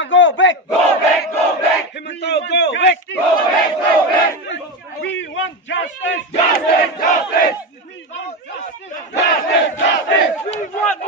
Sharma, go back. Go back, go back. Himanta, go back. Go back, go back. We want justice. Justice, justice. We want justice. Justice, justice. We want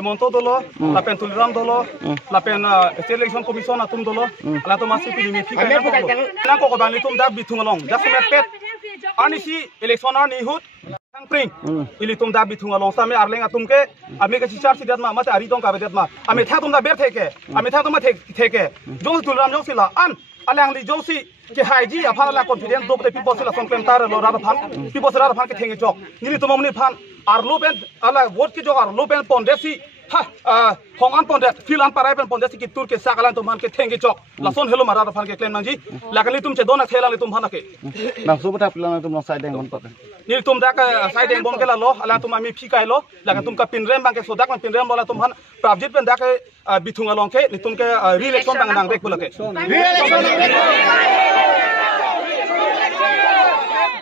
Monto dolo, lapen tuliram dolo, lapen selection commission atum dolo, lato masih pilih misi kan? Nak kok bang itu dah bitung along, dah semet anisi election ani hut, pring, pilih tum dah bitung along, sampai arleng atum ke, ame ke cicar sidat ma, mata ari dong kabedet ma, ame thang tum dah ber theke, ame thang tum theke, jong tuliram jong sila an, alang li jong si ke haji apa lah confident dok tapi people sila songkem tar lo rada pan, people sila rada pan ke thenge jok, ni tu mamni pan, arlopen ala vote ki jok arlopen pondesi. Hongan pondet, filan parai pen pondet sikit tur ke sakalan tuman ke thengi chok, lason hello marada fan ke claim nangji, lakan tum che dona thela tum hana ke. Nah, sudah filan tum long side bon paten. Ni tum dak side bon ke la lo, ala tum ami phikai lo, lakan tum ka pinrem bang ke sodak man pinrem bola tum han, prabjit pen dak bithung along ke, ni tum ke re-election bang nang bek bola ke.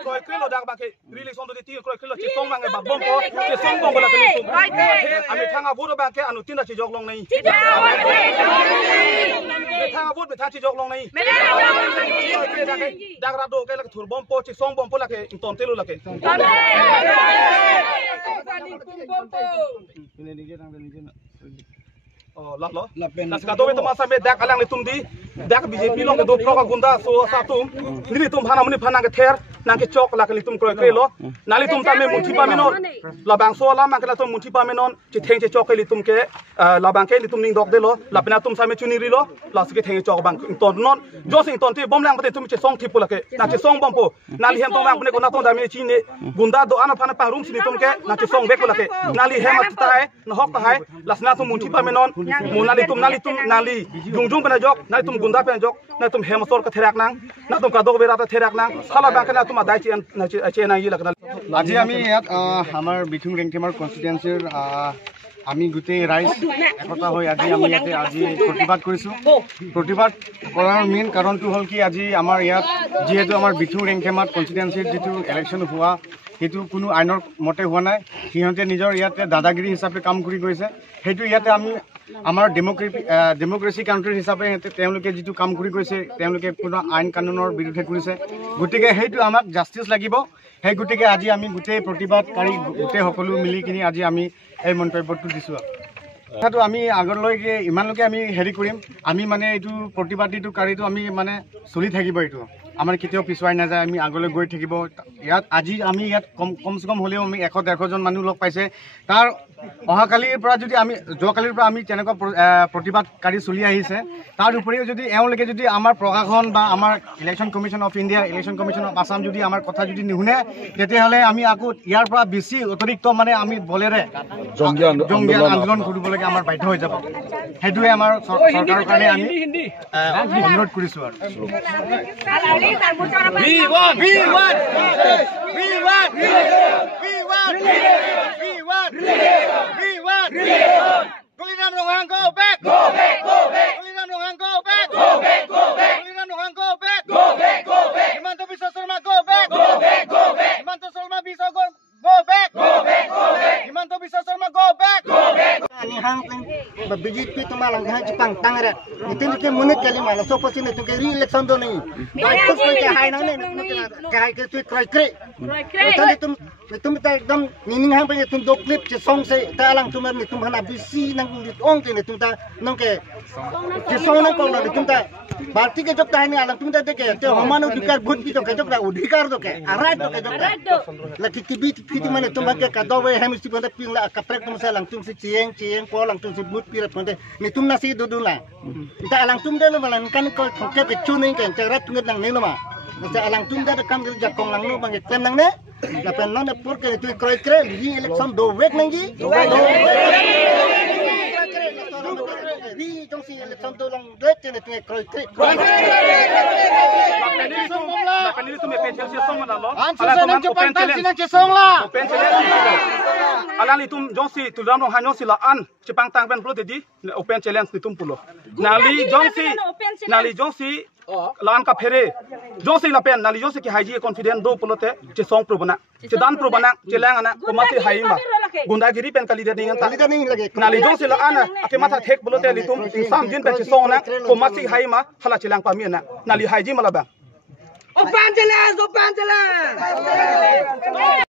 Koi kilo dak bang ke re-election do ti koi kilo chi song bang ke bom ko, chi song bom bola ke ni tum. Ami thanga bodo bang ke anu tinda chi jok long nei. Thanga bod betha chi jok long nei. Dak ra do ke la thur bom po chi song bom po la ke ton telu la ke. Oh, lah lo. Nas kado itu masa me dak alang litum di, dak BJP long ke do pro gunda so satu, ni litum hana muni phana ke ther, nang ke chok la ke litum kroi kroi lo, nali litum ta me munti pa menon, la bang so la mang ke la tum munti pa menon, chi theng che chok ke litum ke, la bang ke litum ning dok de lo, la pena tum sa me chuni ri lo, la se ke theng chok bang ton non, jo sing ton ti bom lang pate tum che song thipu la ke, na che song bom po, nali hem tong bang pune ko na ton da me chi ne, gunda do ana phana pa room si litum ke, na che song bek la ke, nali hem at ta hai, na hok ta hai, la sna tum munti pa menon. Nali tum nali jungjung pena jok, nali tum gunda pena jok, nali tum hemasor ke therak nang, nali tum kadok berata therak nang, salah bangke nali tum adai chen nang yila kenal. Aji ami yat hamar bitung rengkemar constituency আমি গুটেই ৰাইজ একতা হৈ আজি আমি ইয়াতে আজি প্ৰতিবাদ কৰিছো প্ৰতিবাদ কৰাৰ মেইন কাৰণটো হ'ল কি আজি আমাৰ ইয়াত যেহেতু আমাৰ বিথু ৰেংকেমাত কনস্টিটুৱেন্সিৰ যেটো ইলেকশ্যন হোৱা হেতু কোনো আইনৰ মতে হোৱা নাই সিহঁতে নিজৰ ইয়াতে দাদাগিৰি হিচাপে কাম কৰি গৈছে হেতু ইয়াতে আমি আমাৰ ডেমোক্ৰেসি কাউন্ট্ৰি হিচাপে তেওঁলোকে যেটো কাম কৰি গৈছে তেওঁলোকে কোনো আইন কানুনৰ বিৰুদ্ধে কৰিছে গতিকে হেতু আমাক জাস্টিস লাগিব হে গতিকে আজি আমি গুটেই প্ৰতিবাদকাৰী গুটেই সকলো মিলি কিনি আজি আমি এই মন্তব্যটো দিছো কথাটো আমি আগলৈকে ইমানলৈকে আমি হেৰি কৰিম আমি মানে এইটো প্ৰতিবাদীটো কাৰীটো আমি মানে চলি থাকিব এইটো আমাৰ কেতিয়াও পিছুৱাই নাযায় আমি আগলৈ গৈ থাকিব ইয়াত আজি আমি ইয়াত কমসে কম হলেও আমি 100-150 জন মানুহ লগ পাইছে তাৰ অহাকালিৰ পৰা যদি আমি যোৱাকালিৰ পৰা আমি তেনেকুৱা প্ৰতিবাদকাৰী চলি আহিছে তাৰ উপৰিও যদি এওঁলৈকে যদি আমাৰ প্ৰশাসন বা আমাৰ election commission of India election commission of Assam যদি আমাৰ কথা যদি নুশুনে তেতিয়াহ'লে আমি আকৌ ইয়াৰ পৰা বেছি অতিৰিক্ত মানে আমি বলেৰে জংগী আন্দোলন কৰিবলৈকে আমাৰ বাধ্য হৈ যাব সেইটোৱে আমাৰ চৰকাৰৰ কাৰণে আমি অনুৰোধ কৰিছো আৰু We want Tuliram Rohang go back Tuliram Rohang go back Tuliram Rohang go back Himanta Biswa Sarma go back Himanta Sarma Biswa go back Himanta Biswa Sarma go back BJP तुम्हारा लंघन चिपंग तंगरे इतने के मुने चली माला सो पसी ने तो के री-इलेक्शन दो नहीं तो कुछ कोई हाई ना नहीं क्या है कि तू क्राई क्रे तो तुम Nitum ta ekdom nining hang pe tum do clip che song se ta alang tum nitum hana bisi nang lit ong te nitum ta nong ke che song nang kong nitum ta balti ke jok ta ni alang tum ta de ke te homano dikar bhut ki to ke jok ta udhikar do ke arai do ke jok ta la ki tibi ti mane tum ke ka do we hem si pon ping la ka prek tum sa lang tum si chieng ko lang tum si bhut pi ra pon nitum na si do du la ta alang tum de lo malan kan ko ke ke chu ning ke rat tum nang ni lo ma ta alang tum da kam ke jakong lang no bang ke tem nang ne la pen non porque tu croi cre li election do wek nang ji do wek di jong si election do long de te tu croi cre la kan itu me pensil si song mana lo ala nang Japan ta sinang che song la pensil ala ni tum jong si tu ram long hanyo si la an Jepang tang pen pro te di open challenge ni tum pulo nali jong si lan ka phere jose la pen nali jose ki haji confident do pulote che song probana che dan probana che lang ana ko mati hai ma gunda giri pen kali deni nganta nali jose la ana ke mata thek pulote litum sam din pe che song na ko mati hai ma hala che lang pa mi na nali haji mala ba Open challenge